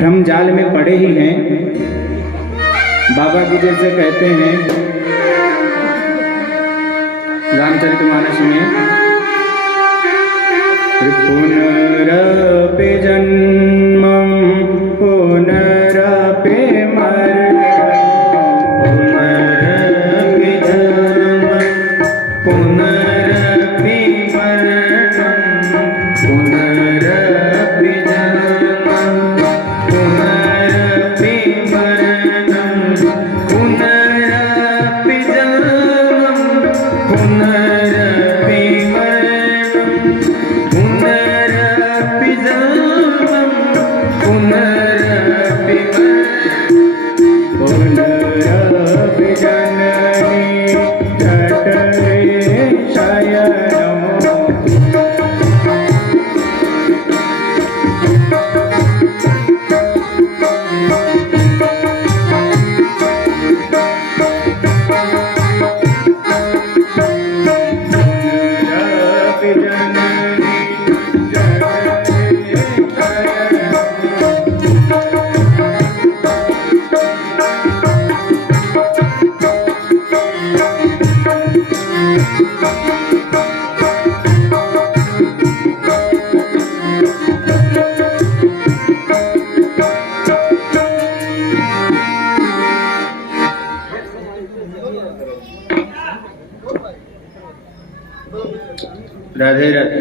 भ्रम जाल में पड़े ही हैं। बाबा जी जैसे कहते हैं रामचरितमानस में, पुनरपि जन्मं पुनरपि मरणं पुनरपि जन्मं पुनरपि मरणं पुनरपि जन्मं पुनरपि मरणं पुनरपि जन्मं पुनरपि पुनरपि जन्मं पुनरपि पुनरपि जननी जठरे शयनम्। राधे राधे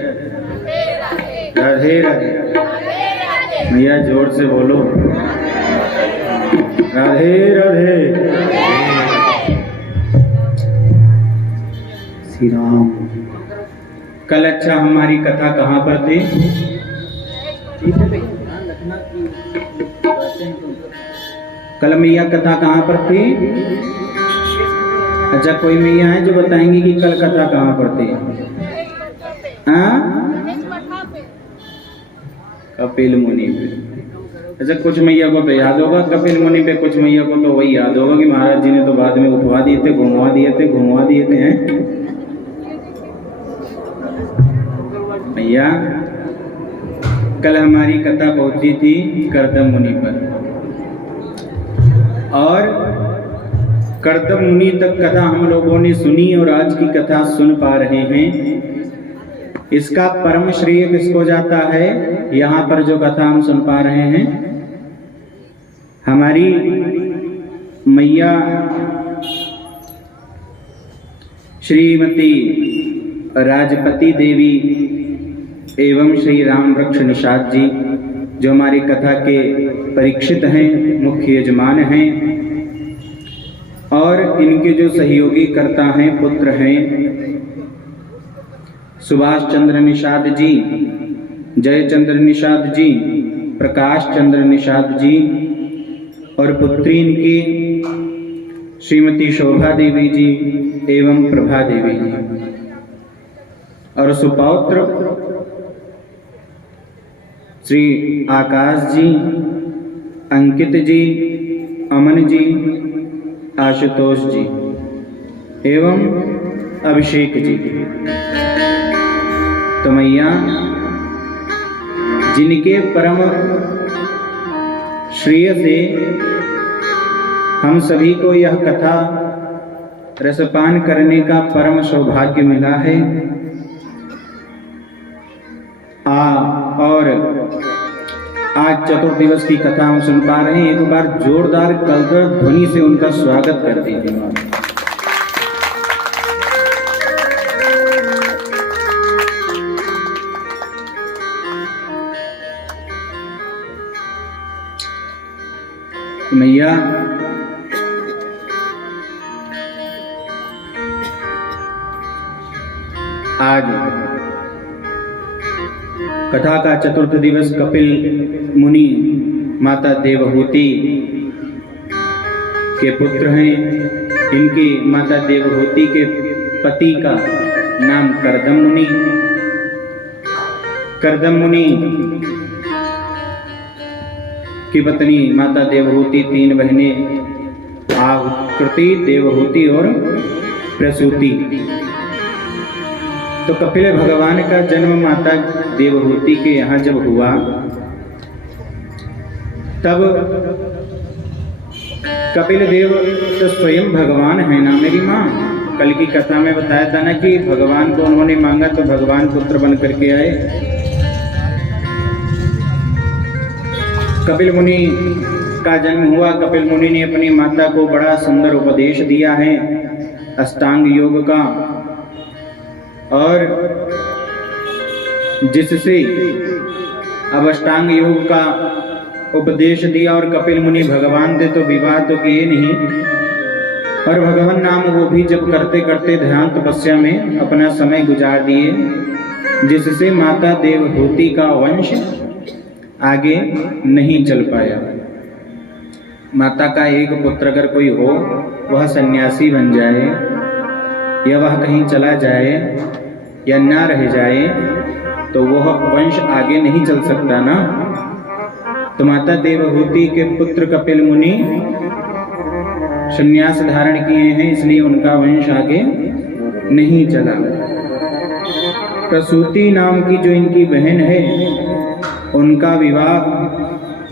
राधे राधे भैया जोर से बोलो राधे राधे। श्री राम। कल अच्छा हमारी कथा कहाँ पर थी? कल मैया कथा कहाँ पर थी? अच्छा कोई मैया है जो बताएंगी कि कल कथा कहाँ पर थी? कपिल मुनि पे। अच्छा कुछ मैया को तो याद होगा कपिल मुनि पे, कुछ मैया को तो वही याद होगा कि महाराज जी ने तो बाद में उठवा दिए थे, घुमवा दिए थे हैं मैया। कल हमारी कथा पहुंची थी कर्दम मुनि पर, और कर्दम मुनि तक कथा हम लोगों ने सुनी और आज की कथा सुन पा रहे हैं। इसका परम श्रेय किसको जाता है? यहाँ पर जो कथा हम सुन पा रहे हैं, हमारी मैया श्रीमती राजपति देवी एवं श्री राम वृक्ष निषाद जी, जो हमारी कथा के परीक्षित हैं, मुख्य यजमान हैं, और इनके जो सहयोगी कर्ता हैं, पुत्र हैं, सुभाष चंद्र निषाद जी, जयचंद्र निषाद जी, प्रकाश चंद्र निषाद जी, और पुत्री इनकी श्रीमती शोभा देवी जी एवं प्रभा देवी जी, और सुपौत्र श्री आकाश जी, अंकित जी, अमन जी, आशुतोष जी एवं अभिषेक जी। तो मैया जिनके परम श्रेय से हम सभी को यह कथा रसपान करने का परम सौभाग्य मिला है, और आज चतुर्थ दिवस की कथा हम सुन पा रहे हैं। एक बार जोरदार कलकर ध्वनि से उनका स्वागत कर दीजिए। मैया आज कथा का चतुर्थ दिवस कपिल मुनि माता देवहूति के पुत्र हैं। इनकी माता देवहूति के पति का नाम कर्दम मुनि। कर्दम मुनि की पत्नी माता देवहूति, 3 बहनें आकृति, देवहूति और प्रसूति। तो कपिल भगवान का जन्म माता देवहूति के यहाँ जब हुआ तब कपिल देव तो स्वयं भगवान है ना मेरी माँ। कल की कथा में बताया था ना कि भगवान को उन्होंने मांगा तो भगवान पुत्र बन करके आए। कपिल मुनि का जन्म हुआ। कपिल मुनि ने अपनी माता को बड़ा सुंदर उपदेश दिया है अष्टांग योग का, और जिससे अब अष्टांग योग का उपदेश दिया और कपिल मुनि भगवान थे तो विवाह तो किए नहीं, और भगवान नाम वो भी जब करते करते ध्यान तपस्या में अपना समय गुजार दिए, जिससे माता देवहूति का वंश आगे नहीं चल पाया। माता का एक पुत्र अगर कोई हो, वह सन्यासी बन जाए या वह कहीं चला जाए या ना रह जाए तो वह वंश आगे नहीं चल सकता ना। तो माता देवहूति के पुत्र कपिल मुनि संन्यास धारण किए हैं, इसलिए उनका वंश आगे नहीं चला। प्रसूति नाम की जो इनकी बहन है, उनका विवाह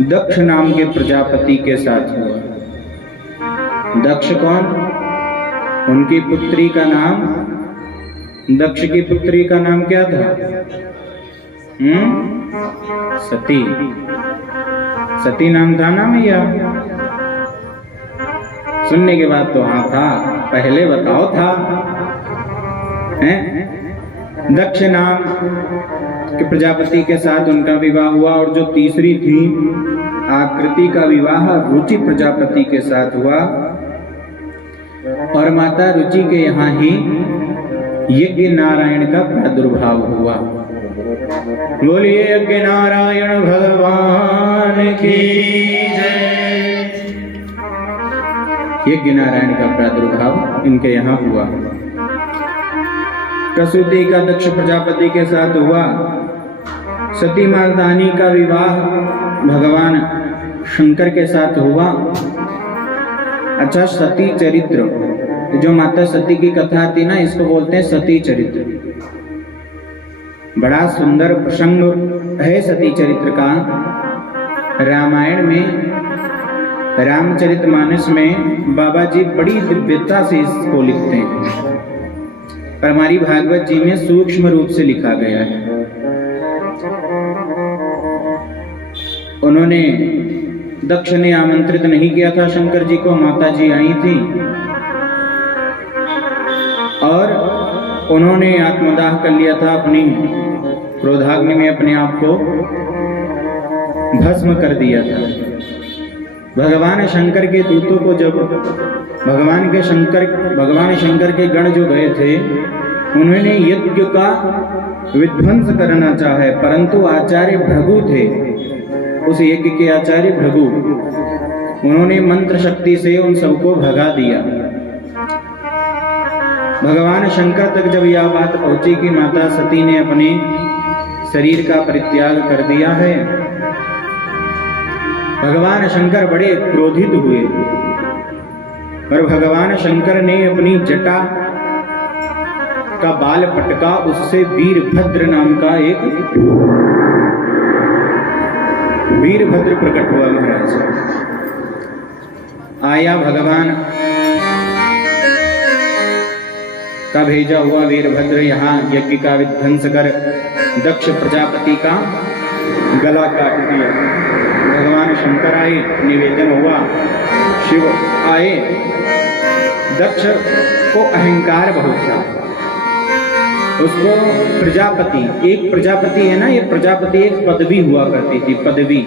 दक्ष नाम के प्रजापति के साथ हुआ। दक्ष कौन? उनकी पुत्री का नाम, दक्ष की पुत्री का नाम क्या था? सती। सती नाम था ना भैया? सुनने के बाद तो हाँ था, पहले बताओ था। हैं? दक्ष नाम के प्रजापति के साथ उनका विवाह हुआ, और जो तीसरी थी आकृति का विवाह रुचि प्रजापति के साथ हुआ, और माता रुचि के यहाँ ही यज्ञ नारायण का प्रादुर्भाव हुआ। बोलिए यज्ञ नारायण भगवान की जय। यज्ञ नारायण का प्रादुर्भाव इनके यहाँ हुआ। प्रसूति का दक्ष प्रजापति के साथ हुआ। सती मातानी का विवाह भगवान शंकर के साथ हुआ। अच्छा, सती चरित्र, जो माता सती की कथा थी ना, इसको बोलते हैं सती चरित्र। बड़ा सुंदर प्रसंग है सती चरित्र का। रामायण में, रामचरितमानस में बाबा जी बड़ी दिव्यता से इसको लिखते हैं, पर हमारी भागवत जी में सूक्ष्म रूप से लिखा गया है। उन्होंने, दक्ष ने आमंत्रित नहीं किया था शंकर जी को, माता जी आई थी और उन्होंने आत्मदाह कर लिया था, अपनी क्रोधाग्नि में अपने आप को भस्म कर दिया था। भगवान शंकर के दूतों को जब भगवान शंकर के गण जो गए थे, उन्होंने यज्ञ का विध्वंस करना चाहे, परंतु आचार्य भृगु थे, उस यज्ञ के आचार्य भृगु, उन्होंने मंत्र शक्ति से उन सबको भगा दिया। भगवान शंकर तक जब यह बात पहुंची कि माता सती ने अपने शरीर का परित्याग कर दिया है, भगवान शंकर बड़े क्रोधित हुए, पर भगवान शंकर ने अपनी जटा का बाल पटका, उससे वीरभद्र नाम का एक वीरभद्र प्रकट हुआ। महाराज आया भगवान का भेजा हुआ वीरभद्र, यहाँ यज्ञ का विध्वंस कर दक्ष प्रजापति का गला काट दिया। भगवान शंकर आए, निवेदन हुआ, शिव आए। दक्ष को अहंकार बहुत था, उसको प्रजापति, एक प्रजापति है ना, ये प्रजापति एक पदवी हुआ करती थी, पदवी।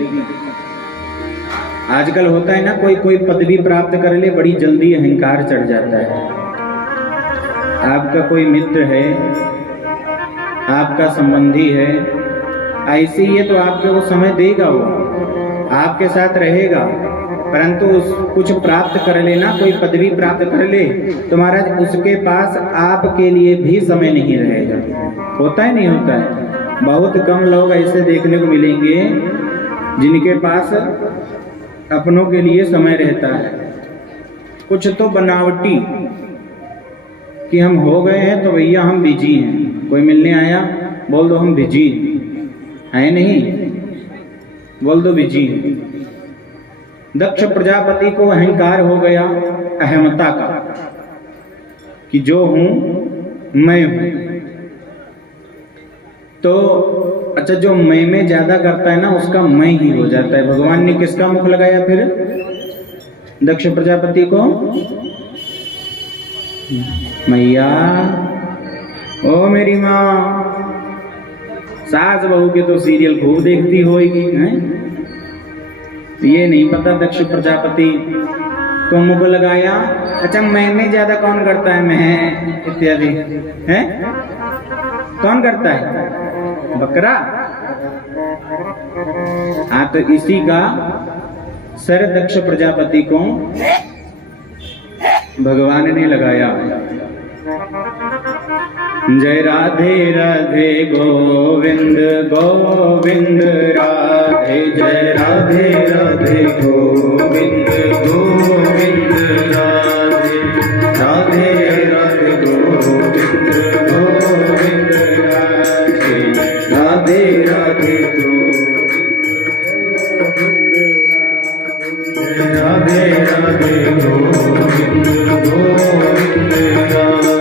आजकल होता है ना, कोई पदवी प्राप्त कर ले, बड़ी जल्दी अहंकार चढ़ जाता है। आपका कोई मित्र है, आपका संबंधी है, ऐसे ही है तो आपको वो समय देगा, वो आपके साथ रहेगा, परंतु कुछ प्राप्त कर लेना, कोई पदवी प्राप्त कर ले तो महाराज उसके पास आपके लिए भी समय नहीं रहेगा। होता है नहीं होता है? बहुत कम लोग ऐसे देखने को मिलेंगे जिनके पास अपनों के लिए समय रहता है। कुछ तो बनावटी कि हम हो गए हैं तो भैया हम बिजी हैं, कोई मिलने आया बोल दो हम बिजी हैं, नहीं बोल दो बिजी हैं। दक्ष प्रजापति को अहंकार हो गया, अहमता का, कि जो हूं मैं हूं। तो अच्छा, जो मैं में ज्यादा करता है ना, उसका मैं ही हो जाता है। भगवान ने किसका मुख लगाया फिर दक्ष प्रजापति को? मैया, ओ मेरी माँ, सास बहू के तो सीरियल खूब देखती होगी, हैं? ये नहीं पता दक्ष प्रजापति को मुख लगाया। अच्छा, मैं में ज्यादा कौन करता है? मैं इत्यादि है, कौन करता है? बकरा। हाँ, तो इसी का सर दक्ष प्रजापति को भगवान ने लगाया। जय राधे राधे गोविंद गोविंद राधे, जय राधे राधे गोविंद गोविंद राधे, राधे राधे गोविंद गोविंद राधे, राधे राधे राधे राधे गोविंद गोविंद राधे।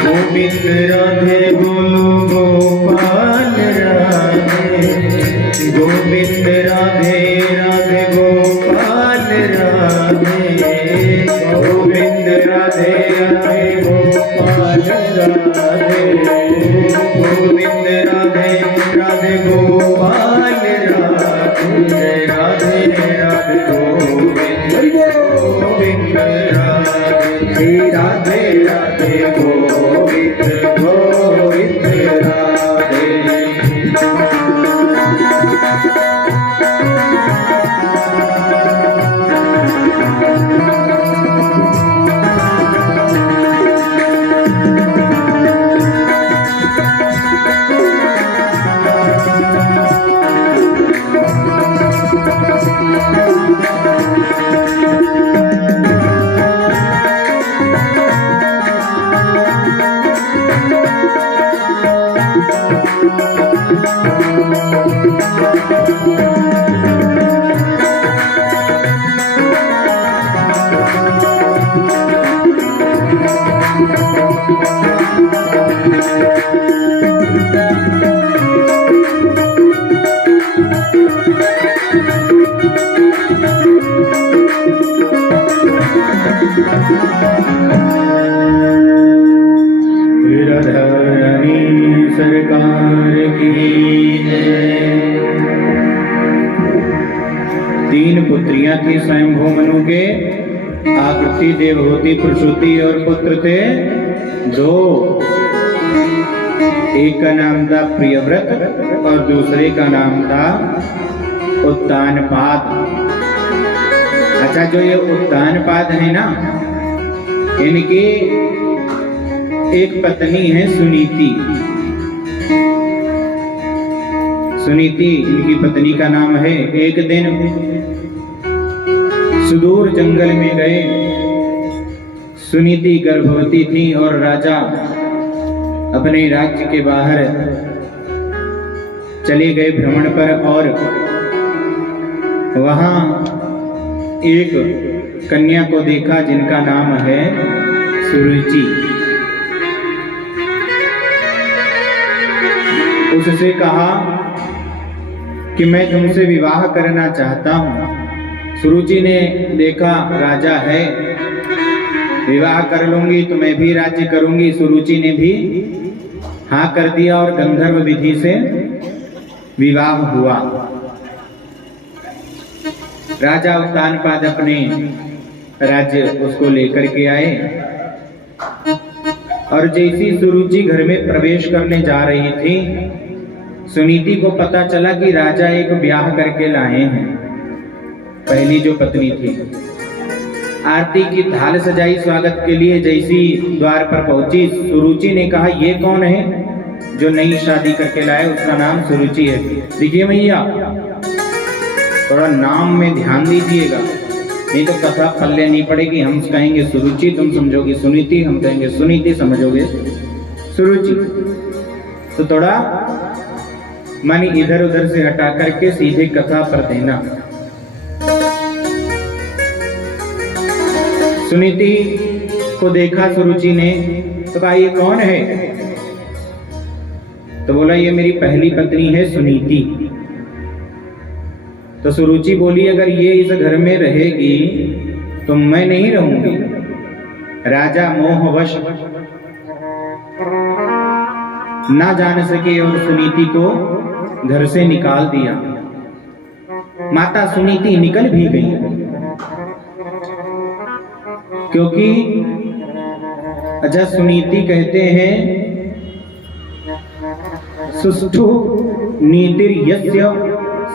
गोविंद राधे बोलो गोपाल राधे, गोविंद राधे राधे गोपाल राधे, गोविंद राधे राधे गोपाल राधे, गोविंद राधे राधे गोपाल राधे, राधे राधे गोविंद गोविंद राधे, राधे राधे गोविंद गोविंद राधे। सरकार की तीन पुत्रियां थी स्वयंभू मनु के, आकृति, देवहूति, प्रसूति, और पुत्र थे दो। एक का नाम था प्रियव्रत और दूसरे का नाम था उत्तानपाद। अच्छा, जो ये उत्तानपाद है ना, इनकी एक पत्नी है सुनीति। सुनीति इनकी पत्नी का नाम है। एक दिन सुदूर जंगल में गए। सुनीति गर्भवती थी और राजा अपने राज्य के बाहर चले गए भ्रमण पर, और वहां एक कन्या को देखा जिनका नाम है सुरुचि। उससे कहा कि मैं तुमसे विवाह करना चाहता हूं। सुरुचि ने देखा राजा है, विवाह कर लूंगी तो मैं भी राज्य करूंगी। सुरुचि ने भी हाँ कर दिया और गंधर्व विधि से विवाह हुआ। राजा उत्तानपाद अपने राज्य उसको लेकर के आए, और जैसी सुरुचि घर में प्रवेश करने जा रही थी, सुनीति को पता चला कि राजा एक ब्याह करके लाए हैं। पहली जो पत्नी थी, आरती की थाल सजाई स्वागत के लिए। जैसी द्वार पर पहुंची, सुरुचि ने कहा ये कौन है जो नई शादी करके लाए, उसका नाम सुरुचि है। देखिए भैया, थोड़ा नाम में ध्यान दीजिएगा, नहीं तो कथा पल्ले नहीं पड़ेगी। हम कहेंगे सुरुचि, तुम समझोगे सुनीति, हम कहेंगे सुनीति, समझोगे सुरुचि। तो थोड़ा मन इधर उधर से हटा करके सीधे कथा पर देना। सुनीति को देखा सुरुचि ने, तो कहा ये कौन है? तो बोला ये मेरी पहली पत्नी है सुनीति। तो सुरुचि बोली अगर ये इस घर में रहेगी तो मैं नहीं रहूंगी। राजा मोहवश ना जान सके और सुनीति को घर से निकाल दिया। माता सुनीति निकल भी गई, क्योंकि अच्छा सुनीति कहते हैं सुष्ठु नीतिर्यस्य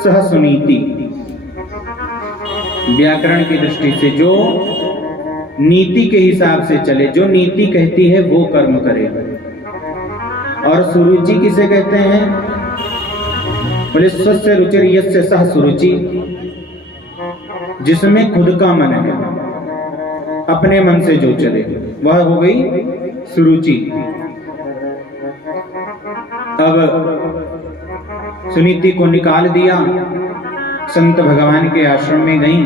सह सुनीति। व्याकरण की दृष्टि से जो नीति के हिसाब से चले, जो नीति कहती है वो कर्म करे। और सुरुचि किसे कहते हैं? बोले स्वस्य रुचिर यस्य सह सुरुचि, जिसमें खुद का मन है, अपने मन से जो चले वह हो गई सुरुचि। अब सुनीति को निकाल दिया, संत भगवान के आश्रम में गई।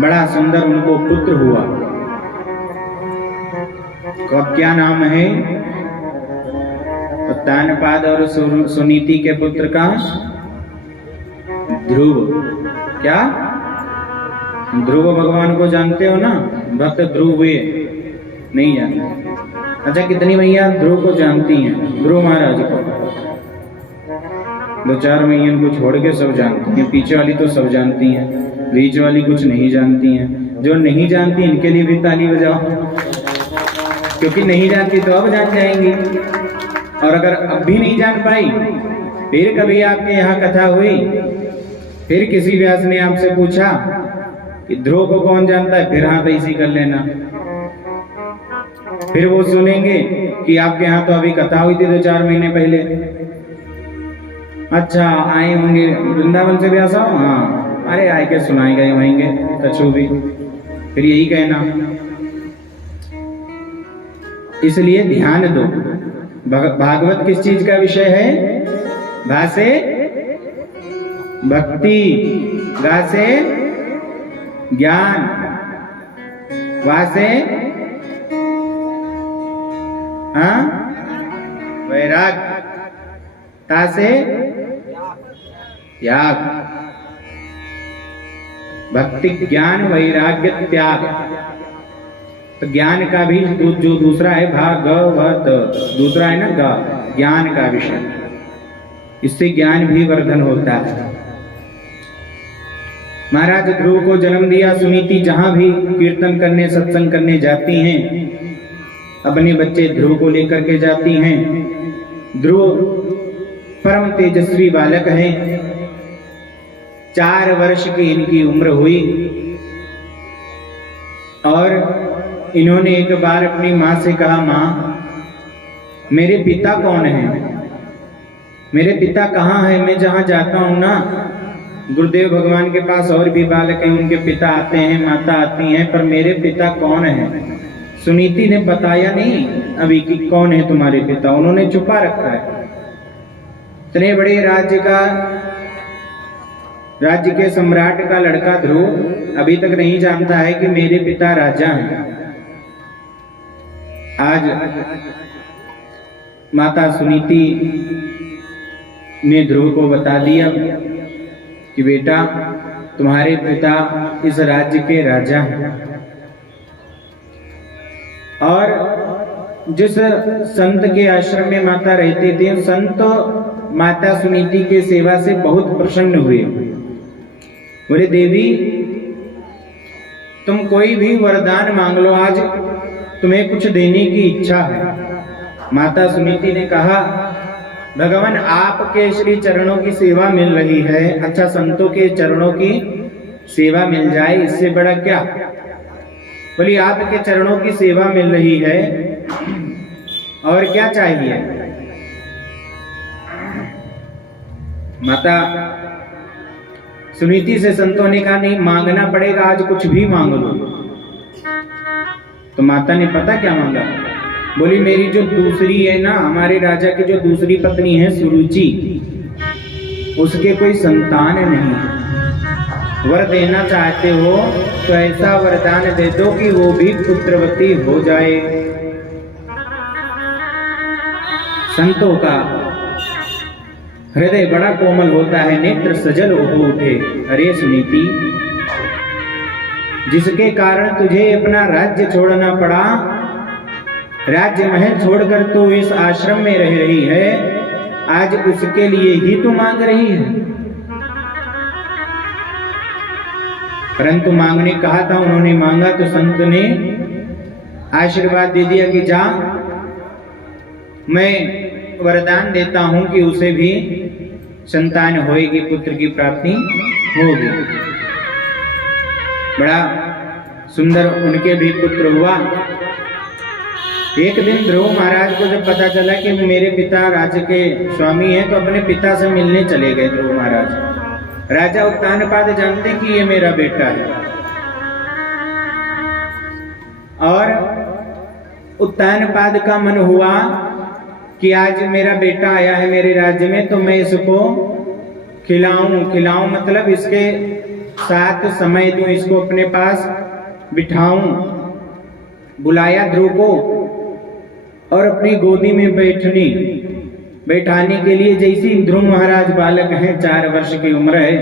बड़ा सुंदर उनको पुत्र हुआ। अब क्या नाम है? तानपाद और सुनीति के पुत्र का ध्रुव। क्या ध्रुव भगवान को जानते हो ना? भक्त ध्रुव हुए नहीं जानते? अच्छा, कितनी मैया ध्रुव को जानती हैं? ध्रुव महाराज को 2-4 मैया को छोड़ के सब जानती हैं। पीछे वाली तो सब जानती हैं, बीच वाली कुछ नहीं जानती हैं। जो नहीं जानती इनके लिए भी ताली बजाओ, क्योंकि नहीं जानती तो अब जान जाएंगी। और अगर अब भी नहीं जान पाई, फिर कभी आपके यहाँ कथा हुई, फिर किसी व्यास ने आपसे पूछा कि ध्रुव को कौन जानता है, फिर हाथ ऐसी कर लेना। फिर वो सुनेंगे कि आपके यहाँ तो अभी कथा हुई थी 2-4 महीने पहले। अच्छा, आए होंगे वृंदावन से व्यास? हाँ, अरे आए के सुनाए गए वहीं कछु भी, फिर यही कहना। इसलिए ध्यान दो, भागवत किस चीज का विषय है? भा से भक्ति, गा से ज्ञान, वा से वैराग, ता से त्याग। भक्ति, ज्ञान, वैराग्य, त्याग। तो ज्ञान का भी जो दूसरा है भागवत, दूसरा है ना गा, ज्ञान का विषय। इससे ज्ञान भी वर्धन होता है। महाराज ध्रुव को जन्म दिया। सुनीति जहां भी कीर्तन करने, सत्संग करने जाती हैं, अपने बच्चे ध्रुव को लेकर के जाती हैं। ध्रुव परम तेजस्वी बालक हैं। 4 वर्ष की इनकी उम्र हुई और इन्होंने एक बार अपनी माँ से कहा, माँ मेरे पिता कौन हैं? मेरे पिता कहाँ हैं? मैं जहाँ जाता हूँ ना, गुरुदेव भगवान के पास और भी बालक हैं, उनके पिता आते हैं, माता आती हैं, पर मेरे पिता कौन हैं? सुनीति ने बताया नहीं अभी कि कौन है तुम्हारे पिता, उन्होंने छुपा रखा है। इतने बड़े राज्य के सम्राट का लड़का ध्रुव अभी तक नहीं जानता है कि मेरे पिता राजा हैं। आज माता सुनीति ने ध्रुव को बता दिया कि बेटा तुम्हारे पिता इस राज्य के राजा हैं। और जिस संत के आश्रम में माता रहती थी, संत माता सुनीति के सेवा से बहुत प्रसन्न हुए। बोले देवी तुम कोई भी वरदान मांग लो, आज तुम्हें कुछ देने की इच्छा है। माता सुनीति ने कहा भगवान आपके श्री चरणों की सेवा मिल रही है, अच्छा संतों के चरणों की सेवा मिल जाए, इससे बड़ा क्या। बोली आपके चरणों की सेवा मिल रही है और क्या चाहिए। माता सुनीति से संतों ने कहा नहीं मांगना पड़ेगा, आज कुछ भी मांग लो। तो माता ने पता क्या मांगा, बोली मेरी जो दूसरी है ना, हमारे राजा की जो दूसरी पत्नी है सुरुचि, उसके कोई संतान नहीं, वर देना चाहते हो तो ऐसा वरदान दे दो कि वो भी पुत्रवती हो जाए। संतों का हृदय बड़ा कोमल होता है, नेत्र सजल हो उठे। अरे सुनीति, जिसके कारण तुझे अपना राज्य छोड़ना पड़ा, राज्य महल छोड़कर तू इस आश्रम में रह रही है, आज उसके लिए ही तू मांग रही है। परंतु मांगने कहा था, उन्होंने मांगा तो संत ने आशीर्वाद दे दिया कि जा, मैं वरदान देता हूं कि उसे भी संतान होएगी, पुत्र की प्राप्ति होगी। बड़ा सुंदर उनके भी पुत्र हुआ। एक दिन ध्रुव महाराज को जब पता चला कि मेरे पिता राज्य के स्वामी हैं, तो अपने पिता से मिलने चले गए ध्रुव महाराज। राजा उत्तानपाद जानते कि ये मेरा बेटा है, और उत्तानपाद का मन हुआ कि आज मेरा बेटा आया है मेरे राज्य में, तो मैं इसको खिलाऊं मतलब इसके साथ समय दूं, इसको अपने पास बिठाऊं। बुलाया ध्रुव को और अपनी गोदी में बैठाने के लिए, जैसी ध्रुव महाराज बालक हैं, 4 वर्ष की उम्र है,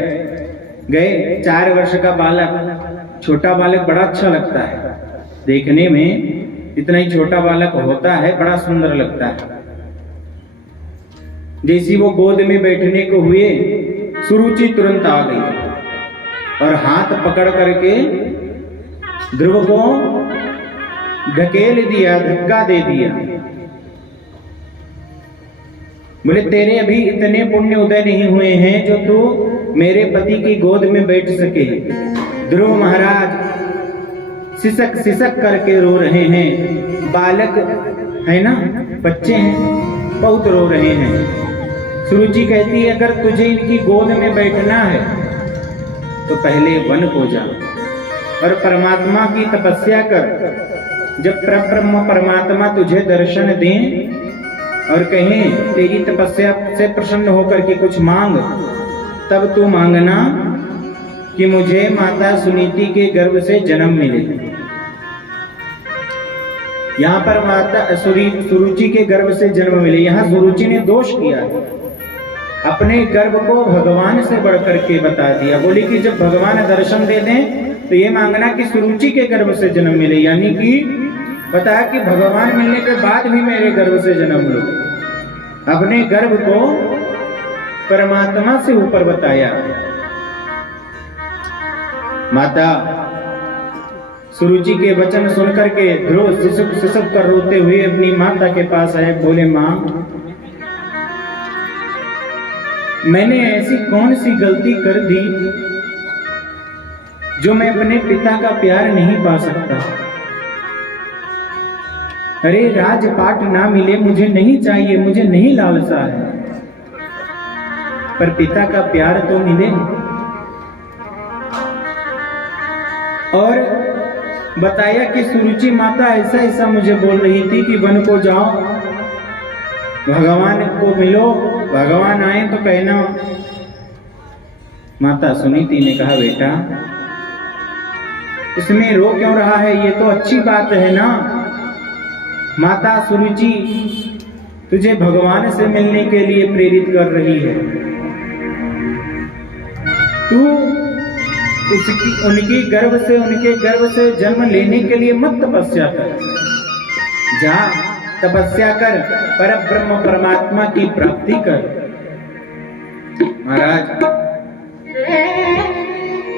गए। 4 वर्ष का बालक, छोटा बालक बड़ा अच्छा लगता है देखने में, इतना ही छोटा बालक होता है, बड़ा सुंदर लगता है। जैसी वो गोद में बैठने को हुए, सुरुचि तुरंत आ गई और हाथ पकड़ करके ध्रुव को ढकेल दिया, धक्का दे दिया। बोले तेरे अभी इतने पुण्य उदय नहीं हुए हैं जो तू मेरे पति की गोद में बैठ सके। ध्रुव महाराज सिसक सिसक करके रो रहे हैं, बालक है ना, बच्चे हैं, बहुत रो रहे हैं। सुरुचि कहती है अगर तुझे इनकी गोद में बैठना है तो पहले वन को जा और परमात्मा की तपस्या कर। जब परब्रह्म परमात्मा तुझे दर्शन दें और कहें तेरी तपस्या से प्रसन्न होकर के कुछ मांग, तब तू मांगना कि मुझे माता सुनीति के गर्भ से जन्म मिले। यहाँ पर माता सुरुचि के गर्भ से जन्म मिले। यहाँ सुरुचि ने दोष किया, अपने गर्भ को भगवान से बढ़कर के बता दिया। बोली कि जब भगवान दर्शन दे दें तो ये मांगना कि सुरुचि के गर्भ से जन्म मिले, यानी कि बताया कि भगवान मिलने के बाद भी मेरे गर्भ से जन्म लो। अपने गर्भ को परमात्मा से ऊपर बताया। माता सुरुचि के वचन सुनकर के ध्रुव सिसक कर रोते हुए अपनी माता के पास आए। बोले मां, मैंने ऐसी कौन सी गलती कर दी जो मैं अपने पिता का प्यार नहीं पा सकता। अरे राजपाट ना मिले मुझे नहीं चाहिए, मुझे नहीं लालसा है, पर पिता का प्यार तो मिले। और बताया कि सुरुचि माता ऐसा ऐसा मुझे बोल रही थी कि वन को जाओ, भगवान को मिलो, भगवान आए तो कहना। माता सुनीति ने कहा बेटा इसमें रो क्यों रहा है, ये तो अच्छी बात है ना। माता सुरुचि तुझे भगवान से मिलने के लिए प्रेरित कर रही है, तू उनके गर्भ से जन्म लेने के लिए मत तपस्या कर, जा तपस्या कर, परब्रह्म परमात्मा की प्राप्ति कर। महाराज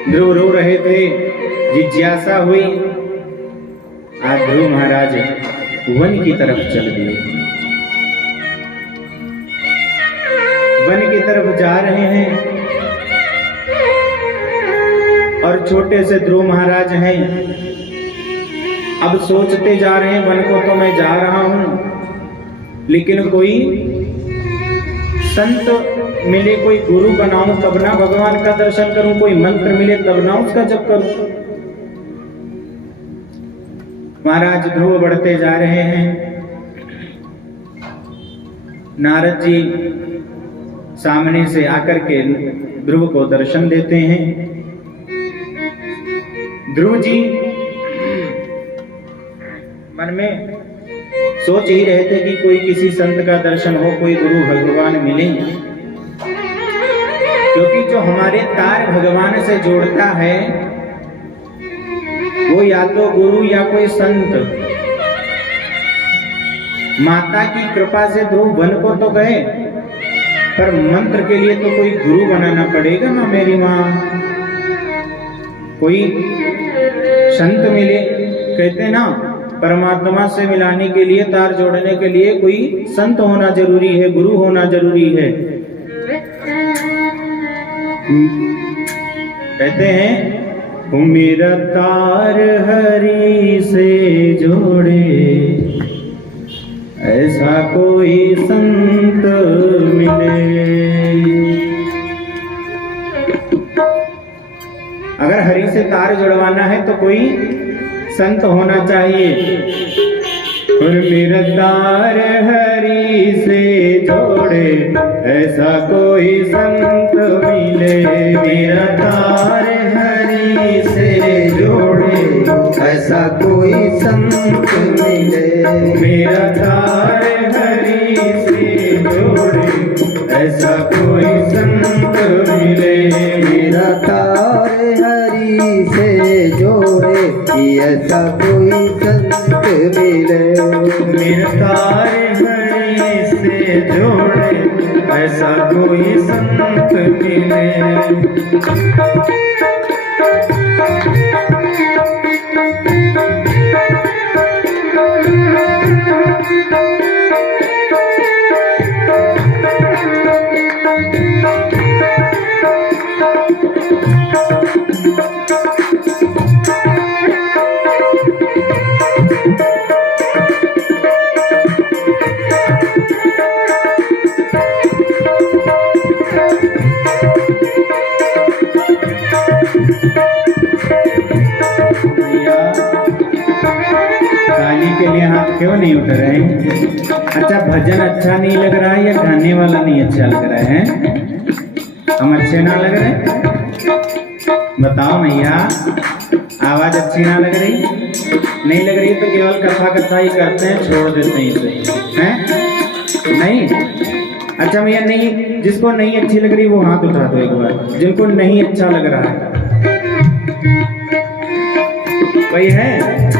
ध्रुव रो रहे थे, जिज्ञासा हुई। आज ध्रुव महाराज वन की तरफ चल दिए। वन की तरफ जा रहे हैं और छोटे से ध्रुव महाराज हैं। अब सोचते जा रहे हैं वन को तो मैं जा रहा हूं, लेकिन कोई संत मिले, कोई गुरु बनाऊं तब ना भगवान का दर्शन करूं, कोई मंत्र मिले तब ना उसका जप करूं। महाराज ध्रुव बढ़ते जा रहे हैं। नारद जी सामने से आकर के ध्रुव को दर्शन देते हैं। ध्रुव जी मन में सोच ही रहे थे कि कोई किसी संत का दर्शन हो, कोई गुरु भगवान मिले, क्योंकि जो हमारे तार भगवान से जोड़ता है वो या तो गुरु या कोई संत। माता की कृपा से ध्रुव वन को तो गए, पर मंत्र के लिए तो कोई गुरु बनाना पड़ेगा ना मेरी माँ। कोई संत मिले, कहते ना परमात्मा से मिलाने के लिए, तार जोड़ने के लिए कोई संत होना जरूरी है, गुरु होना जरूरी है। कहते हैं मेरा तार हरि से जोड़े, ऐसा कोई संत मिले। अगर हरि से तार जुड़वाना है तो कोई संत होना चाहिए। और मेरा तार हरि से जोड़े, ऐसा कोई संत मिले। मेरा तार हरि से जोड़े, ऐसा कोई संत मिले। मेरा तार हरि से जोड़े, ऐसा कोई संत मिले। मेरा तार हरि से जोड़े, ऐसा कोई संत मिले। मेरा तार हरि से जोड़े, ऐसा कोई संत मिले। ताली के लिए हाथ क्यों नहीं उठ रहे हैं? अच्छा, भजन अच्छा नहीं लग रहा है या गाने वाला नहीं अच्छा लग रहा है? हम अच्छे ना लग रहे? बताओ भैया, आवाज अच्छी ना लग रही? नहीं लग रही तो केवल कथा कथा ही करते हैं, छोड़ देते हैं इसे, हैं? नहीं? अच्छा भैया, नहीं, जिसको नहीं अच्छी लग रही वो हाथ उठा दो एक बार, जिनको नहीं अच्छा लग रहा है। वही है।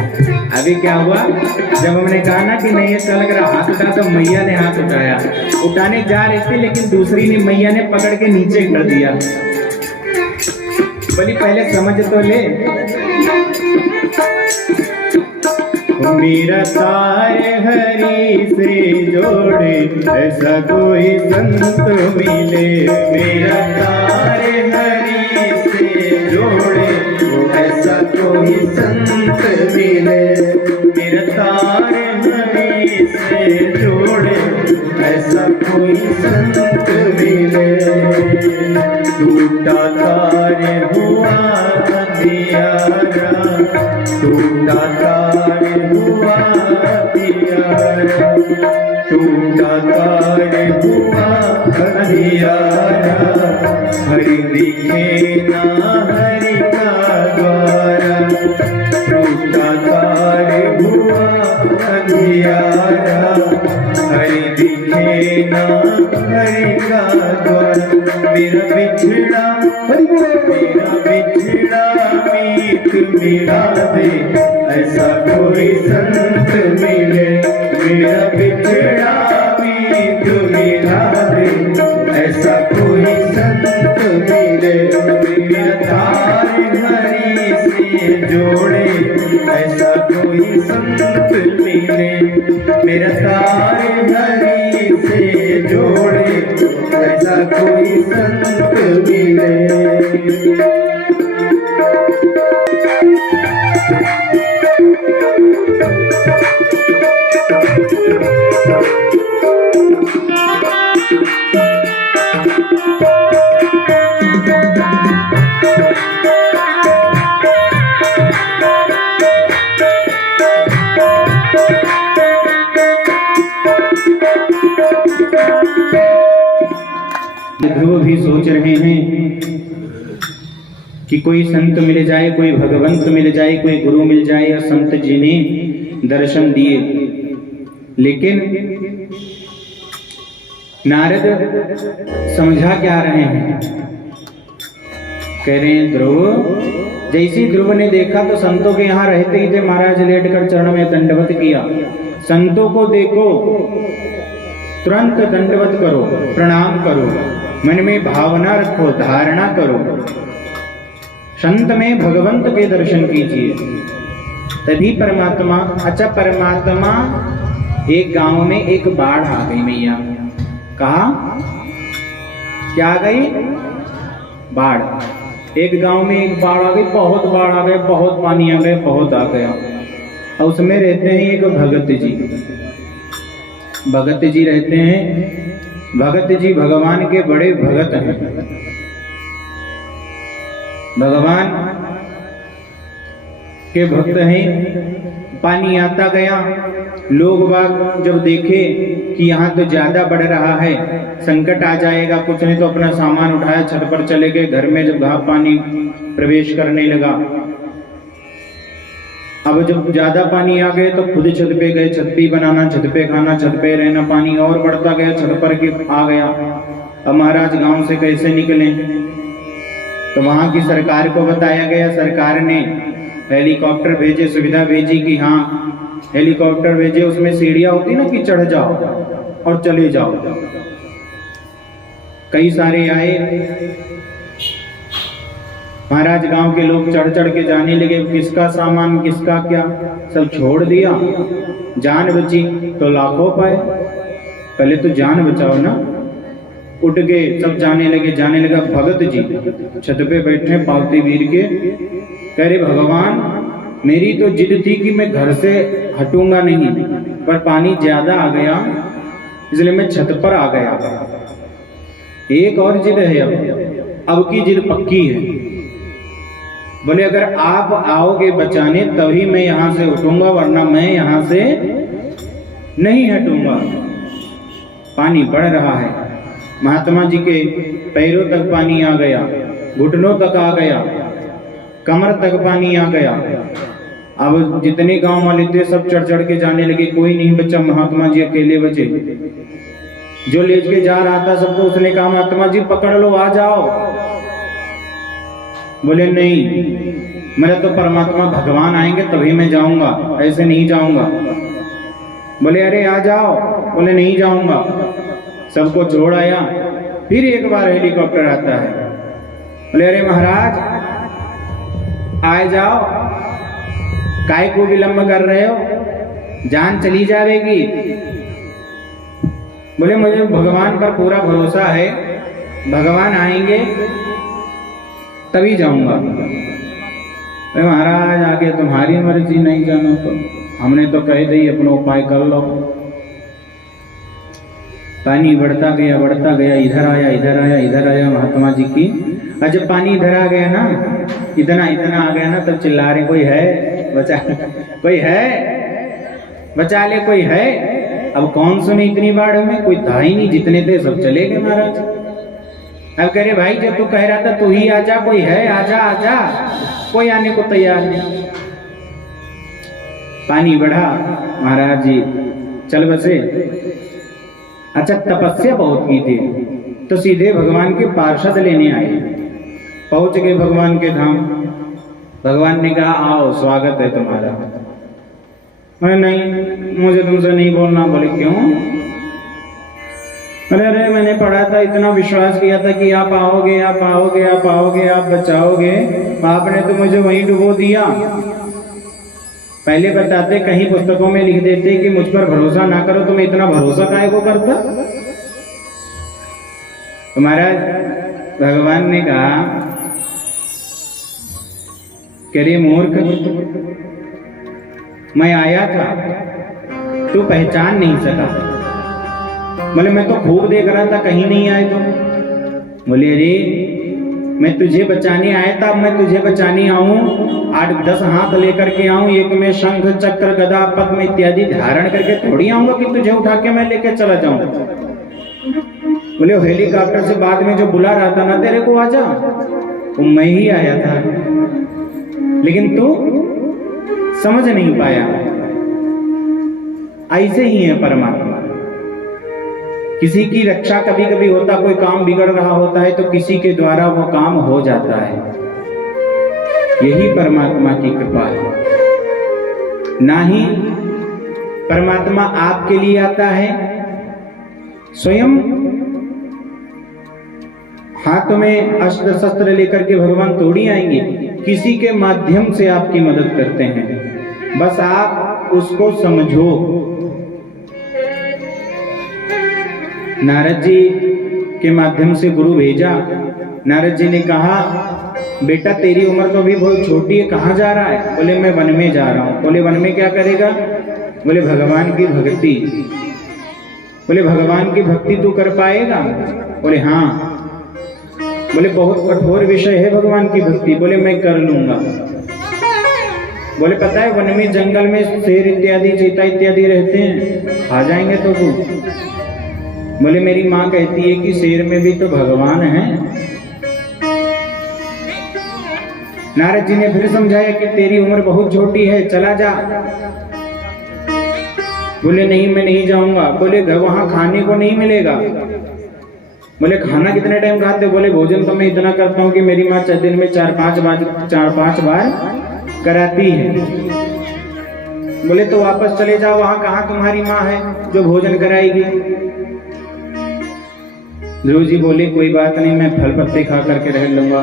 अभी क्या हुआ, जब हमने कहा ना कि नहीं अच्छा लग रहा, हाथ उठा, तो मैया ने हाथ उठाया। उठाने जा रही थी लेकिन दूसरी ने, मैया ने पकड़ के नीचे कर दिया। बोली पहले समझ तो ले। मेरा तार हरि से जोड़े, ऐसा कोई संत मिले। मेरा तार हरि से जोड़े, ऐसा कोई संत मिले। मेरा तार हरि से जोड़े, ऐसा कोई संत मिले। टूटा तार हुआ अंधियारा, टूटा तार हुआ अंधियारा, टूटा तार हुआ अंधियारा। हरि दिखे ना हरि का द्वारा, टूटा तार हुआ अंधियारा। हरि दिखे ना हरि का द्वारा। मेरा बिछड़ा, मेरा बिछड़ा मीत मिला दे, ऐसा कोई संत मिले। मेरा बिछड़ा मीत मिला दे, ऐसा कोई संत मिले। मेरा तार हरि से जोड़े, ऐसा कोई संत मिले। मेरा तार हरि से जोड़े, ऐसा कोई संत मिले। ध्रुव भी सोच रहे हैं कि कोई संत मिल जाए, कोई भगवंत मिल जाए, कोई गुरु मिल जाए। और संत जी ने दर्शन दिए, लेकिन नारद समझा क्या रहे हैं, कह रहे हैं ध्रुव, जैसे ध्रुव ने देखा तो संतों के यहाँ रहते ही थे, महाराज लेटकर चरण में दंडवत किया। संतों को देखो, तुरंत दंडवत करो, प्रणाम करो, मन में भावना रखो, धारणा करो, संत में भगवंत के दर्शन कीजिए, तभी परमात्मा। अच्छा, परमात्मा एक गांव में एक बाढ़ आ गई मैया। कहा क्या आ गई? बाढ़। एक गांव में एक बाढ़ आ गई, बहुत बाढ़ आ गई, बहुत पानी आ गया, बहुत आ गया। और उसमें रहते हैं एक भगत जी। भगत जी रहते हैं। भगत जी भगवान के बड़े भगत हैं। भगवान के भक्त हैं। पानी आता गया, लोग बाग जब देखे कि यहाँ तो ज्यादा बढ़ रहा है, संकट आ जाएगा, कुछ नहीं तो अपना सामान उठाया, छत पर चले गए। घर में जब घाव पानी प्रवेश करने लगा, अब जब ज्यादा पानी आ गए तो खुद छत पे गए, छत पे बनाना, छत पे खाना, छत पे रहना। पानी और बढ़ता गया, छत पर के आ गया। अब महाराज गांव से कैसे निकले? तो वहां की सरकार को बताया गया। सरकार ने हेलीकॉप्टर भेजे, सुविधा भेजी कि हाँ हेलीकॉप्टर भेजे, उसमें सीढ़ियां होती ना कि चढ़ जाओ और चले जाओ। कई सारे आए, महाराज गांव के लोग चढ़ चढ़ के जाने लगे। किसका सामान किसका क्या सब छोड़ दिया, जान बची तो लाखों पाए। पहले तो जान बचाओ ना। उठ गए, सब जाने लगे। जाने लगा भगत जी छत पे बैठे पावती वीर के, कह रहे भगवान मेरी तो जिद थी कि मैं घर से हटूंगा नहीं, पर पानी ज्यादा आ गया इसलिए मैं छत पर आ गया। एक और जिद है, अब की जिद पक्की है। बोले अगर आप आओगे बचाने तभी मैं यहां से उठूंगा, वरना मैं यहां से नहीं हटूंगा। पानी बढ़ रहा है, महात्मा जी के पैरों तक पानी आ गया, घुटनों तक आ गया, कमर तक पानी आ गया। अब जितने गांव वाले थे सब चढ़ चढ़ के जाने लगे, कोई नहीं बचा, महात्मा जी अकेले बचे। जो ले के जा रहा था सबको उसने कहा महात्मा जी पकड़ लो, आ जाओ। बोले नहीं, मेरा तो परमात्मा भगवान आएंगे तभी मैं जाऊंगा, ऐसे नहीं जाऊंगा। बोले अरे आ जाओ। बोले नहीं जाऊंगा। सबको छोड़ आया। फिर एक बार हेलीकॉप्टर आता है। बोले अरे महाराज आ जाओ, काय को विलंब कर रहे हो, जान चली जाएगी। बोले मुझे भगवान पर पूरा भरोसा है, भगवान आएंगे तभी जाऊंगा। अरे महाराज आगे तुम्हारी मर्जी, नहीं जाना तो हमने तो कह दी, अपना उपाय कर लो। पानी बढ़ता गया, बढ़ता गया, इधर आया, इधर आया, इधर आया महात्मा जी की। और जब पानी इधर आ गया ना, इतना इतना आ गया ना, तब चिल्ला रहे कोई है बचा, कोई है बचा ले, कोई है। अब कौन सुने इतनी बाढ़ में, कोई था ही नहीं, जितने थे सब चले गए महाराज। अब कह रहे भाई जब तू कह रहा था तू ही आजा, कोई है आजा आजा, कोई आने को तैयार नहीं। पानी बढ़ा, महाराज जी चल बसे। अच्छा तपस्या बहुत की थी, तो सीधे भगवान के पार्षद लेने आए। पहुंच गए भगवान के धाम। भगवान ने कहा आओ स्वागत है तुम्हारा। मैं नहीं, मुझे तुमसे नहीं बोलना। बोले क्यों? अरे मैंने पढ़ा था, इतना विश्वास किया था कि आप आओगे, आप आओगे, आप आओगे, आप बचाओगे, आपने तो मुझे वहीं डुबो दिया। पहले बताते, कहीं पुस्तकों में लिख देते कि मुझ पर भरोसा ना करो, तो मैं इतना भरोसा काहे को करता। तो महाराज भगवान ने कहा कि अरे मूर्ख, मैं आया था, तू पहचान नहीं सका। बोले मैं तो खूब देख रहा था, कहीं नहीं आए तुम। बोले अरे मैं तुझे बचाने आया था, अब मैं तुझे बचाने आऊं 8-10 हाथ लेकर के आऊं, एक में शंख चक्र गदा पद्म इत्यादि धारण करके थोड़ी आऊंगा कि तुझे उठा के मैं लेके चला जाऊं। बोले हेलीकॉप्टर से बाद में जो बुला रहा था ना तेरे को आजा, वो मैं ही आया था, लेकिन तू समझ नहीं पाया। ऐसे ही है परमात्मा। किसी की रक्षा कभी कभी होता, कोई काम बिगड़ रहा होता है तो किसी के द्वारा वो काम हो जाता है। यही परमात्मा की कृपा है। ना ही परमात्मा आपके लिए आता है, स्वयं हाथ में अस्त्र शस्त्र लेकर के भगवान थोड़ी आएंगे, किसी के माध्यम से आपकी मदद करते हैं। बस आप उसको समझो। नारद जी के माध्यम से गुरु भेजा। नारद जी ने कहा बेटा तेरी उम्र तो अभी बहुत छोटी है, कहाँ जा रहा है? बोले मैं वन में जा रहा हूँ। बोले वन में क्या करेगा? बोले भगवान की भक्ति। बोले भगवान की भक्ति तू कर पाएगा? बोले हाँ। बोले बहुत कठोर विषय है भगवान की भक्ति। बोले मैं कर लूंगा। बोले पता है वन में जंगल में शेर इत्यादि चीता इत्यादि रहते हैं, आ जाएंगे तो तू। बोले मेरी माँ कहती है कि शेर में भी तो भगवान है। नारद जी ने फिर समझाया कि तेरी उम्र बहुत छोटी है, चला जा। बोले नहीं मैं नहीं जाऊंगा। बोले वहां खाने को नहीं मिलेगा। बोले खाना कितने टाइम खाते? बोले भोजन तो मैं इतना करता हूँ कि मेरी माँ दिन में 4-5 बार कराती है। बोले तो वापस चले जाओ, वहां कहाँ तुम्हारी माँ है जो भोजन कराएगी? ध्रुव जी बोले कोई बात नहीं, मैं फल पत्ते खा करके रह लूंगा।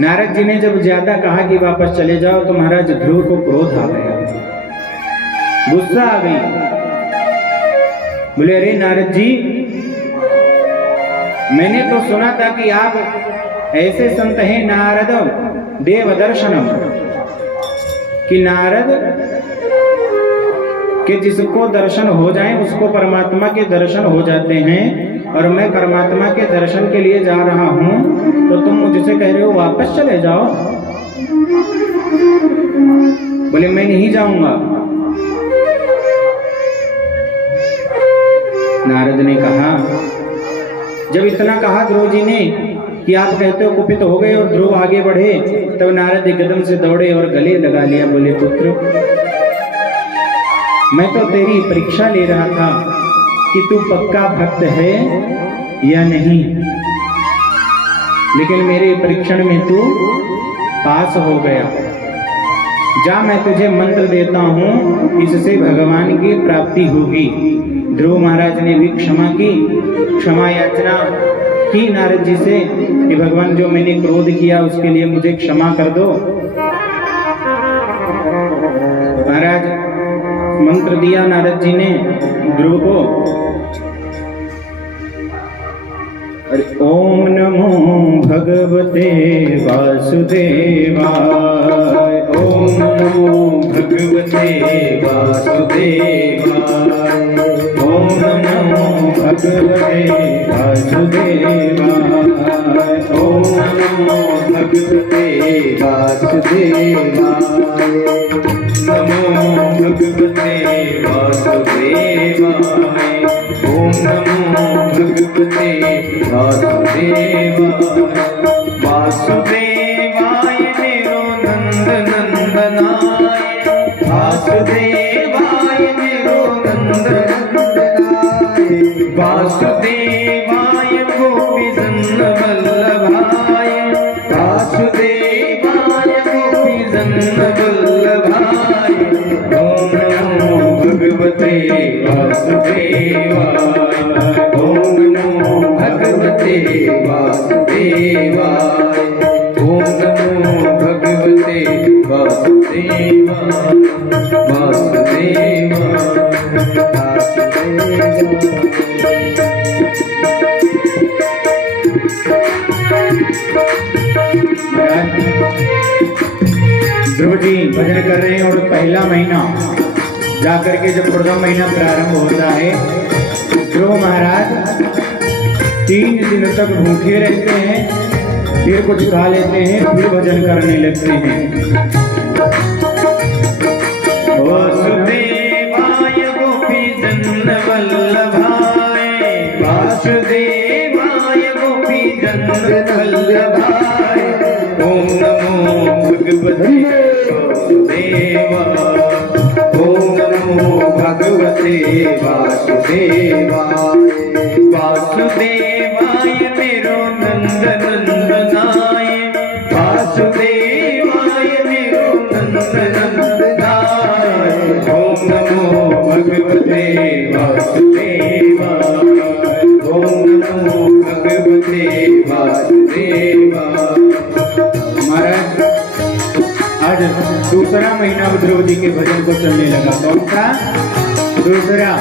नारद जी ने जब ज्यादा कहा कि वापस चले जाओ, तो महाराज ध्रुव को क्रोध आ गया, गुस्सा आ गई। बोले अरे नारद जी, मैंने तो सुना था कि आप ऐसे संत हैं नारद देव दर्शनम, कि नारद कि जिसको दर्शन हो जाए उसको परमात्मा के दर्शन हो जाते हैं, और मैं परमात्मा के दर्शन के लिए जा रहा हूं, तो तुम मुझसे कह रहे हो वापस चले जाओ। बोले मैं नहीं जाऊंगा। नारद ने कहा, जब इतना कहा ध्रुव जी ने कि आप कहते हो कुपित हो गए और ध्रुव आगे बढ़े, तब नारद एकदम से दौड़े और गले लगा लिया। बोले पुत्र, मैं तो तेरी परीक्षा ले रहा था कि तू पक्का भक्त है या नहीं, लेकिन मेरे परीक्षण में तू पास हो गया। जा मैं तुझे मंत्र देता हूं, इससे भगवान की प्राप्ति होगी। ध्रुव महाराज ने भी क्षमा की, क्षमा याचना की नारद जी से कि भगवान जो मैंने क्रोध किया उसके लिए मुझे क्षमा कर दो। महाराज मंत्र दिया नारद जी ने ध्रुव को, ओम नमो भगवते वासुदेवाय, ओम नमो भगवते वासुदेवाय, ओम नमो भगवते वासुदेवाय, ओम नमो भगवते वासुदेवाय, नमो भगवते वासुदेवाय, ओम नमो भगवते वासुदेवाय। वासुदेवाय मेरो नंद नंदनाय, वासुदेवाय मेरो नंद नंदनाय, वासुदेवाय गोपीजन वल्लभाय, वासुदेवाय गोपीजन वल्लभाय, ओम नमो भगवते वासुदेवाय, ओम नमो भगवते वासुदेवाय, ओम नमो भगवते वासुदेवाय, वासुदेवाय वासुदेवाय। जी भजन कर रहे हैं और पहला महीना जाकर के जब प्रथम महीना प्रारंभ होता है ध्रुव महाराज 3 दिन तक भूखे रहते हैं, फिर कुछ खा लेते हैं, फिर भजन करने लगते हैं। वासुदेवाय गोपीजन वल्लभाय, वासुदेवाय गोपीजन वल्लभाय, ओम नमो भगवते वासुदेवाय, ओम नमो भगवते वासुदेवाय। वासुदेवाय मेरो नंद नंदनाय, वासुदेवाय मेरो नंद नंदनाय, ओम नमो भगवते वासुदेवाय, ओम नमो भगवते वासुदेवाय। महाराज आज दूसरा महीना ध्रुव जी के भजन को चलने लगा। कौन सा? दूसरा।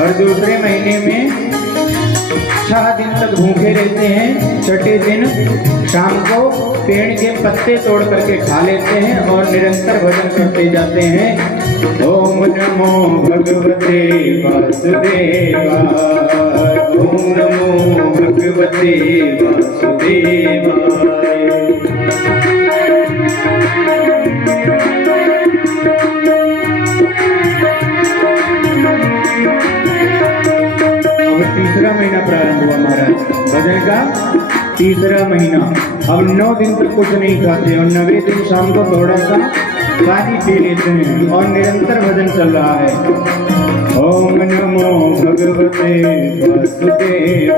और दूसरे महीने में 6 दिन तक भूखे रहते हैं। छठे दिन शाम को पेड़ के पत्ते तोड़ करके खा लेते हैं और निरंतर भजन करते जाते हैं। ओम नमो भगवते वासुदेवाय, ओम नमो भगवते वासुदेवाय। तीसरा महीना प्रारंभ हुआ महाराज भजन का, तीसरा महीना। अब 9 दिन तक कुछ नहीं खाते और 9वें दिन शाम को थोड़ा सा पानी पी लेते हैं और निरंतर भजन चल रहा है। ओम नमो भगवते वासुदेवाय,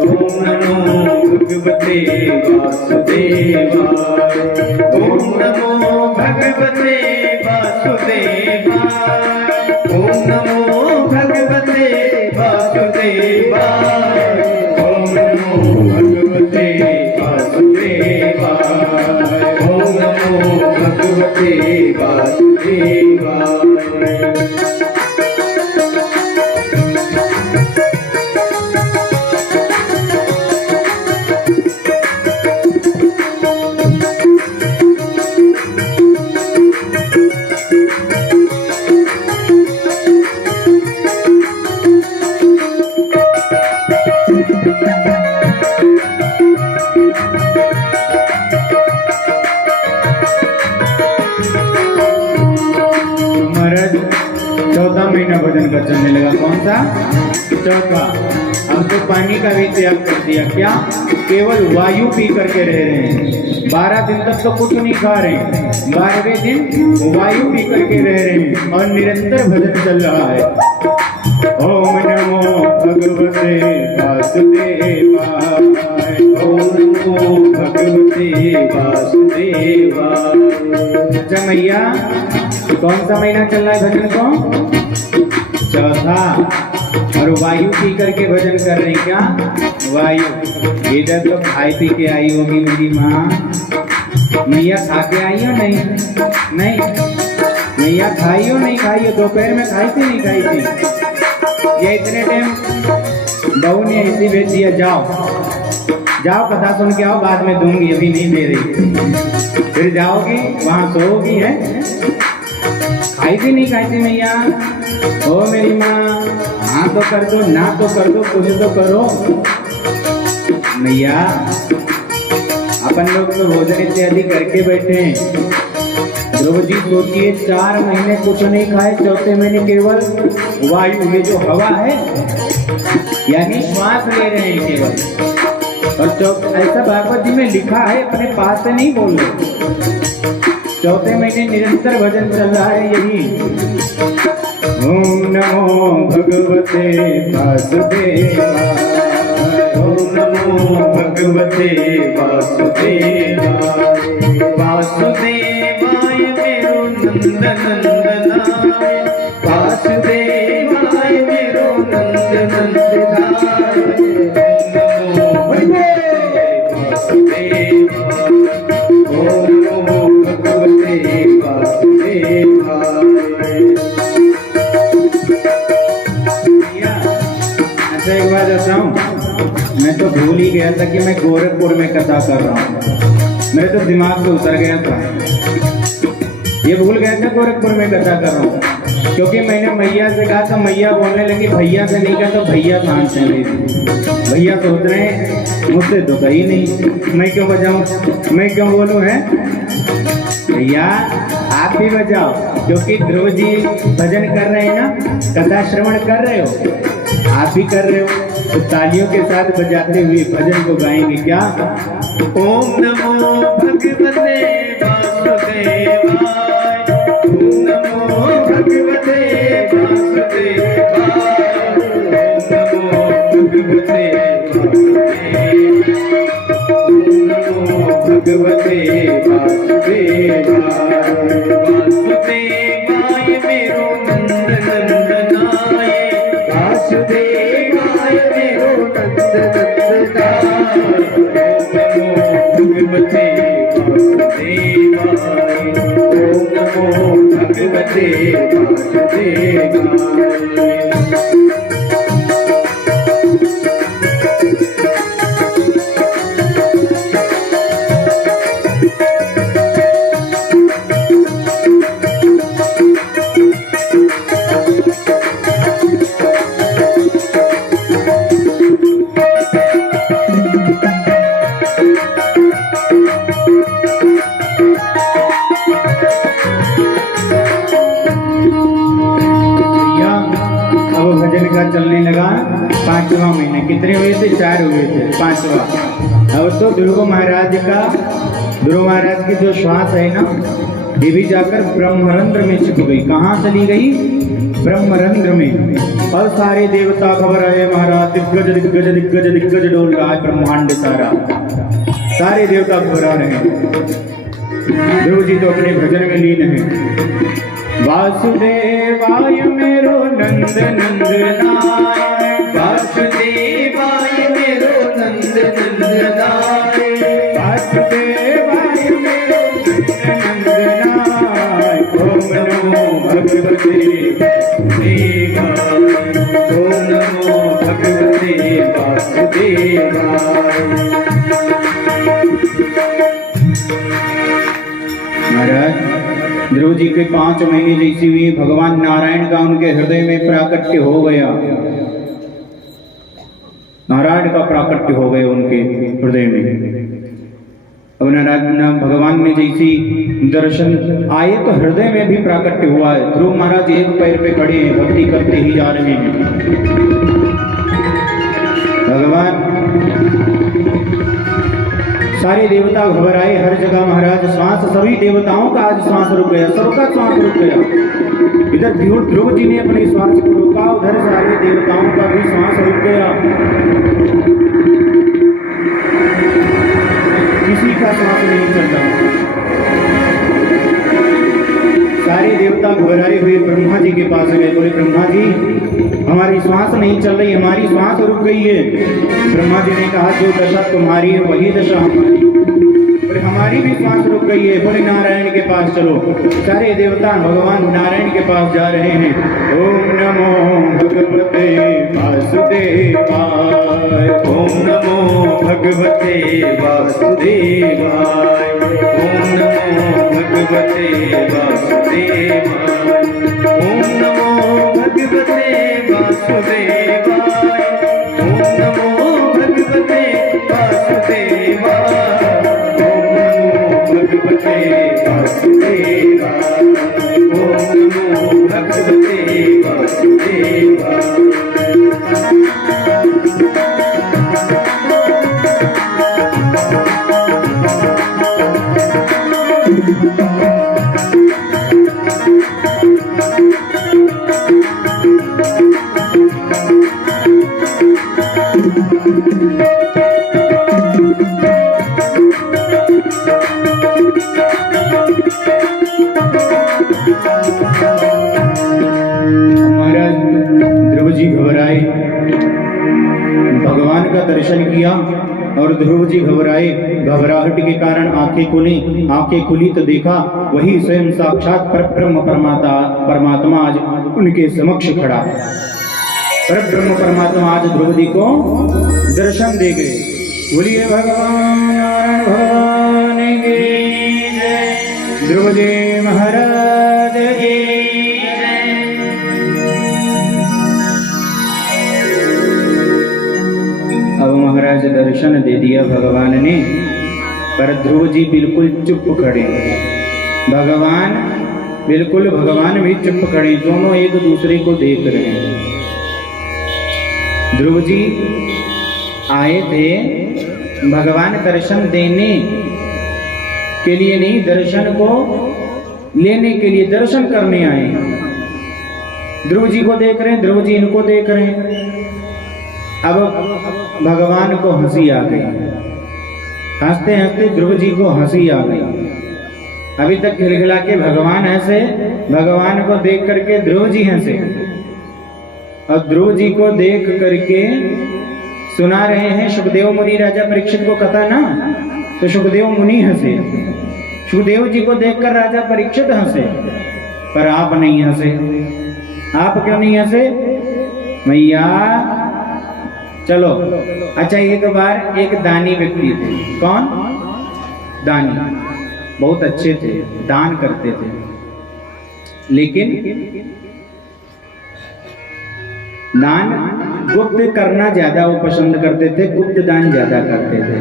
ओम नमो भगवते वासुदेवाय, ओम नमो भगवते वासुदेवाय, ओम नमो भगवते वासुदेवाय, ओम नमो भगवते वासुदेवाय, ओम नमो भगवते वासुदेवाय। चौथा महीना भजन का चलने लगा। कौन सा? चौथा। अब तो पानी का भी त्याग कर दिया। क्या? केवल वायु पी करके रह रहे हैं। 12 दिन तक तो कुछ नहीं खा रहे हैं, 12वें दिन वायु पी करके रह रहे हैं और निरंतर भजन चल रहा है। ओम नमो भगवते वासुदेवाय, ओम नमो भगवते वासुदेवाय। अच्छा मैया, कौन सा महीना चल रहा है भजन को? चौथा। और वायु पी करके भजन कर रहे हैं। क्या? वायु। इधर तो खाई पी के आई होगी मेरी माँ। मैया खा के आई हो? नहीं नहीं। मैया खाई हो? नहीं खाई हो। दोपहर में खाई थी? नहीं खाई थी। ये इतने टाइम बहू ने ऐसे भेज दिया, जाओ जाओ कथा सुन के आओ, बाद में दूंगी, अभी नहीं दे रही। फिर जाओगी वहां सोओगी है। खाई थी? नहीं खाई थी मैया? ओ मेरी माँ, हाँ तो कर दो, ना तो कर दो, कुछ तो करो। मैया अपन लोग तो भोजन इत्यादि करके बैठे हैं। ध्रुव जी सोचिए 4 महीने कुछ नहीं खाए, चौथे महीने केवल वायु, ये जो हवा है यानी श्वास ले रहे हैं केवल। और ऐसा भागवत जी में लिखा है, अपने पास से नहीं बोल रहे। चौथे महीने निरंतर भजन चल रहा है यही। ओम नमो भगवते वासुदेवाय, ओम नमो भगवते वासुदेवाय। वासुदेवाय मेरो नंद नंदनाय, वासुदेवाय मेरो नंद नंदनाय, ओम नमो वासुदेवाय, ओम नमो भगवते वासुदेवाय। अच्छा एक बात बताऊं, मैं तो भूल ही गया था कि मैं गोरखपुर में कथा कर रहा हूँ। मेरे तो दिमाग से उतर गया था, ये भूल गया था गोरखपुर में कथा कर रहा हूँ, क्योंकि मैंने मैया से कहा था, मैया बोलने लगी भैया से नहीं कहा, तो भैया कहाँ से ले, भैया सोच रहे हैं मुझसे तो कही नहीं, मैं क्यों बजाऊं, मैं क्यों बोलूं है भैया, आप भी बजाओ, क्योंकि ध्रुव जी भजन कर रहे हैं ना, कथा श्रवण कर रहे हो, आप भी कर रहे हो, तो तालियों के साथ बजाते हुए भजन को गाएंगे क्या। ओम नमो भगवते वासुदेवाय, ओम नमो भगवते वासुदेवाय, ओम नमो भगवते वासुदेवाय, वासुदेवाय मेरो नंद नंदनाय, वासुदेवाय मेरो नंद नंदनाय, ओम नमो भगवते वासुदेवाय, ओम नमो भगवते वासुदेवाय। चलने लगा 5वां महीने, कितने हुए थे, 4 हुए थे, 5वां। अब तो ध्रुव महाराज की जो श्वास है ना, ये भी जाकर ब्रह्मरंध्र में छिप गई। कहाँ चली गई, ब्रह्मरंध्र में। और सारे देवता खबर आए महाराज, दिग्गज दिग्गज दिग्गज दिग्गज डोल रहा है ब्रह्मांड सारा, सारे देवता खबर आ रहे हैं। ध्रुव जी तो अपने भजन में लीन है। वासुदेवाय मेरो नंद नंदनाय, वासुदेवाय मेरो नंद नंदनाय, वासुदेवाय मेरो नंद नंदनाय, ओम नमो भगवते वासुदेवाय, ओम नमो भगवते वासुदेवाय। महाराज ध्रुव जी के 5 महीने जैसी हुई, भगवान नारायण का उनके हृदय में प्राकट्य हो गया, नारायण का प्राकट्य हो गया उनके हृदय में। अब नारायण भगवान ने जैसी दर्शन आए तो हृदय में भी प्राकट्य हुआ है। ध्रुव महाराज एक पैर पे खड़े हैं, भक्ति करते ही जा रहे हैं। भगवान सारे देवता घबराए, हर जगह महाराज श्वास, सभी देवताओं का आज श्वास रुक गया, सबका श्वास रुक गया। इधर ध्रुव जी ने अपने श्वास को रोका, उधर सारे देवताओं का भी श्वास रुक गया, किसी का श्वास नहीं चल रहा। सारे देवता घबराए हुए ब्रह्मा जी के पास गए, बोले ब्रह्मा जी हमारी श्वास नहीं चल रही, हमारी श्वास रुक गई है। ब्रह्मा जी ने कहा जो दशा तुम्हारी है वही दशा हमारी, बोले हमारी भी श्वास रुक गई है। बोले नारायण के पास चलो। सारे देवता भगवान नारायण के पास जा रहे हैं। ओम नमो भगवते वासुदेवाय, ओम नमो भगवते वासुदेवाय, ओम नमो भगवते वासुदेवाय, ओम नमो भगवते वासुदेवाय, ओम नमो भगवते वासुदेवाय, ओम नमो भगवते वासुदेवाय, ओम नमो भगवते वासुदेवाय। भगवान का दर्शन किया और ध्रुव जी घबराए, घबराहट के कारण आंखें खुली तो देखा वही स्वयं साक्षात परब्रह्म परमात्मा आज उनके समक्ष खड़ा। परब्रह्म परमात्मा आज ध्रुव जी को दर्शन दे गए। बोलिए भगवान नारायण भगवान की जय, ध्रुव जी महाराज की जय। अब महाराज दर्शन दे दिया भगवान ने, पर ध्रुव जी बिल्कुल चुप खड़े। भगवान बिल्कुल, भगवान भी चुप खड़े, दोनों एक दूसरे को देख रहे हैं। ध्रुव जी आए थे भगवान दर्शन देने के लिए नहीं, दर्शन को लेने के लिए, दर्शन करने आए। ध्रुव जी को देख रहे हैं, ध्रुव जी इनको देख रहे हैं। अब भगवान को हंसी आ गई, हंसते हंसते ध्रुव जी को हंसी आ गई। अभी तक खिलखिला के भगवान हंसे, भगवान को देख करके ध्रुव जी हंसे, और ध्रुव जी को देख करके सुना रहे हैं सुखदेव मुनि राजा परीक्षित को कथा ना, तो सुखदेव मुनि हंसे। सुखदेव जी को देखकर राजा परीक्षित हंसे, पर आप नहीं हंसे। आप क्यों नहीं हंसे? मैया चलो। अच्छा, एक बार एक दानी व्यक्ति थे। कौन? दानी, बहुत अच्छे थे, दान करते थे, लेकिन दान गुप्त करना ज्यादा वो पसंद करते थे, गुप्त दान ज्यादा करते थे।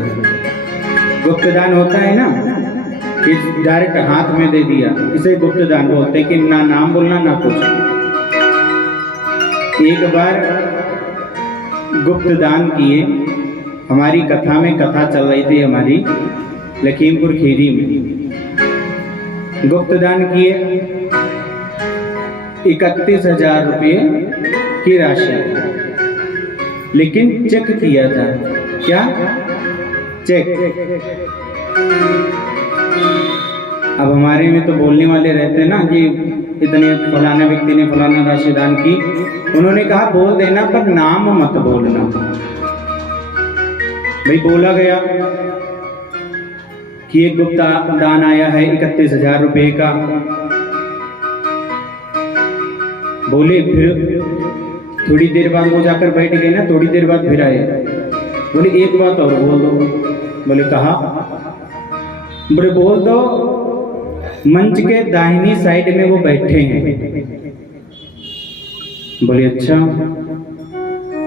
गुप्त दान होता है ना, इस डायरेक्ट हाथ में दे दिया, इसे गुप्त दान बोलते, कि ना नाम बोलना ना कुछ। एक बार गुप्त दान किए। हमारी कथा में कथा चल रही थी, हमारी लखीमपुर खीरी में गुप्त दान किए 31,000 रुपये की राशि, लेकिन चेक किया था। क्या? चेक। अब हमारे में तो बोलने वाले रहते हैं ना कि इतने फलाना व्यक्ति ने फलाना राशि दान की। उन्होंने कहा बोल देना, पर नाम मत बोलना। भाई बोला गया कि एक गुप्त दान आया है 31,000 रुपये का। बोले, फिर थोड़ी देर बाद वो जाकर बैठ गए ना, थोड़ी देर बाद फिर आए। बोले एक बात और बोल दो। बोले कहा? बोले बोल दो, मंच के दाहिनी साइड में वो बैठे हैं। बोले अच्छा।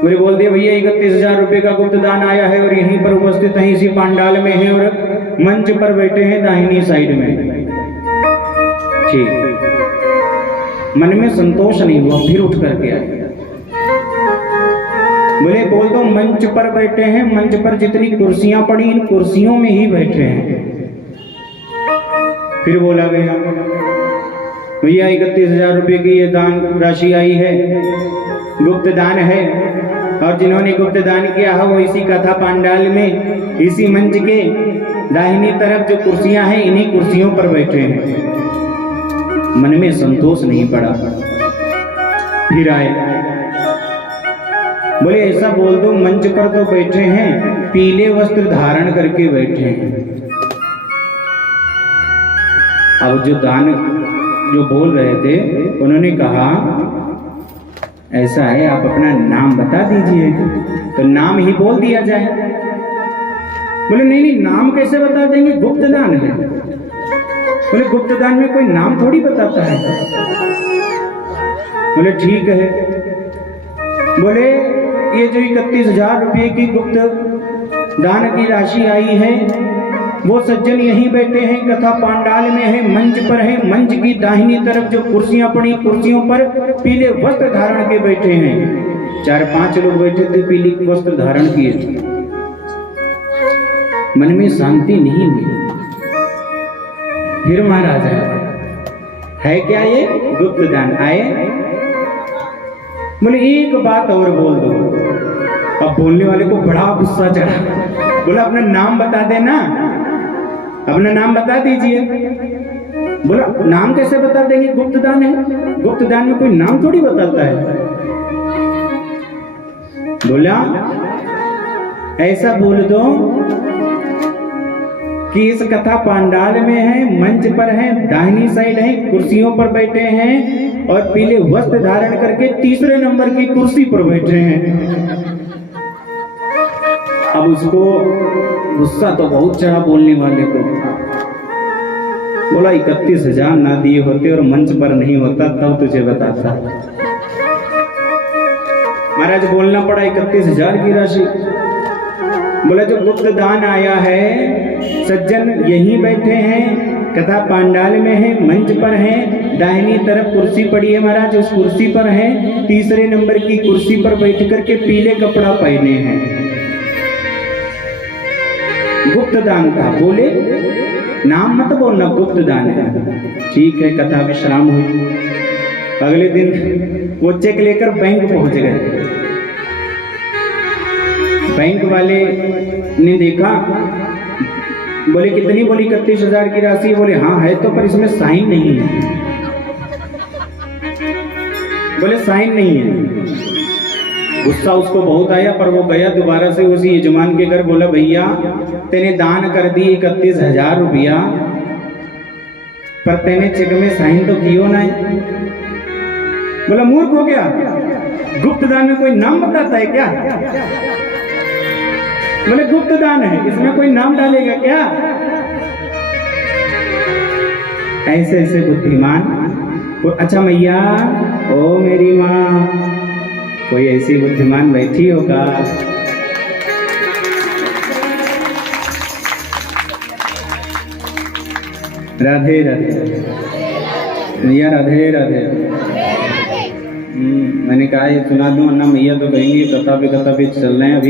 बोले बोल दिया भैया 31,000 रुपये का गुप्त दान आया है और यहीं पर उपस्थित है, इसी पांडाल में है और मंच पर बैठे हैं दाहिनी साइड में। ठीक। मन में संतोष नहीं हुआ, फिर उठ करके आए। बोले बोल दो मंच पर बैठे हैं, मंच पर जितनी कुर्सियां पड़ी इन कुर्सियों में ही बैठे हैं। फिर बोला गया भैया 31,000 रुपये की ये दान राशि आई है, गुप्त दान है, और जिन्होंने गुप्त दान किया है वो इसी कथा पांडाल में, इसी मंच के दाहिनी तरफ जो कुर्सियां हैं इन्हीं कुर्सियों पर बैठे हैं। मन में संतोष नहीं पड़ा, फिर आए। बोले ऐसा बोल दो मंच पर तो बैठे हैं, पीले वस्त्र धारण करके बैठे हैं। अब जो दान जो बोल रहे थे उन्होंने कहा ऐसा है आप अपना नाम बता दीजिए, तो नाम ही बोल दिया जाए। बोले नहीं नहीं, नाम कैसे बता देंगे, गुप्त दान है। बोले गुप्त दान में कोई नाम थोड़ी बताता है। बोले ठीक है। बोले ये जो 31,000 रुपये की गुप्त दान की राशि आई है वो सज्जन यहीं बैठे हैं, कथा पांडाल में है, मंच पर है, मंच की दाहिनी तरफ जो कुर्सियां पड़ी कुर्सियों पर पीले वस्त्र धारण के बैठे हैं। 4-5 लोग बैठे थे, पीले वस्त्र धारण किए। मन में शांति नहीं मिली। फिर महाराज है क्या ये गुप्त दान? आए। बोले एक बात और बोल दो। अब बोलने वाले को बड़ा गुस्सा चढ़ा। बोला अपना नाम बता देना, अपना नाम बता दीजिए। बोला नाम कैसे बता देंगे, गुप्त दान है, गुप्त दान में कोई नाम थोड़ी बताता है। बोला ऐसा बोल दो कि इस कथा पांडाल में है, मंच पर है, दाहिनी साइड है, कुर्सियों पर बैठे हैं और पीले वस्त्र धारण करके तीसरे नंबर की कुर्सी पर बैठे हैं। अब उसको गुस्सा तो बहुत चढ़ा बोलने वाले को। बोला 31,000 ना दिए होते और मंच पर नहीं होता तब तुझे बताता। महाराज बोलना पड़ा 31,000 की राशि। बोला जो गुप्त दान आया है, सज्जन यहीं बैठे हैं, कथा पांडाल में है, मंच पर है, दाहिनी तरफ कुर्सी पड़ी है महाराज, उस कुर्सी पर है, तीसरे नंबर की कुर्सी पर बैठ करके पीले कपड़ा पहने हैं। गुप्त दान था, बोले नाम मत बोलना, गुप्त दान है। ठीक है, कथा विश्राम हुई। अगले दिन वो चेक लेकर बैंक पहुंच गए। बैंक वाले ने देखा, बोले कितनी? बोली 31,000 की राशि। बोले हाँ है तो, पर इसमें साइन नहीं है। बोले साइन नहीं है। गुस्सा उसको बहुत आया, पर वो गया दोबारा से उसी यजमान के घर। बोला भैया तेने दान कर दी 31,000 रुपया, पर तेने चेक में साइन तो कियो ना। बोला मूर्ख हो गया, गुप्त दान में कोई नाम बताता है क्या? बोले गुप्त दान है, इसमें कोई नाम डालेगा क्या? ऐसे ऐसे बुद्धिमान। अच्छा मैया, ओ मेरी माँ, कोई ऐसी बुद्धिमान बैठी होगा। राधे राधे मैया, राधे राधे। मैंने कहा ये सुना दूं, अन्ना मैया तो कहेंगे कथा पे चल रहे हैं अभी।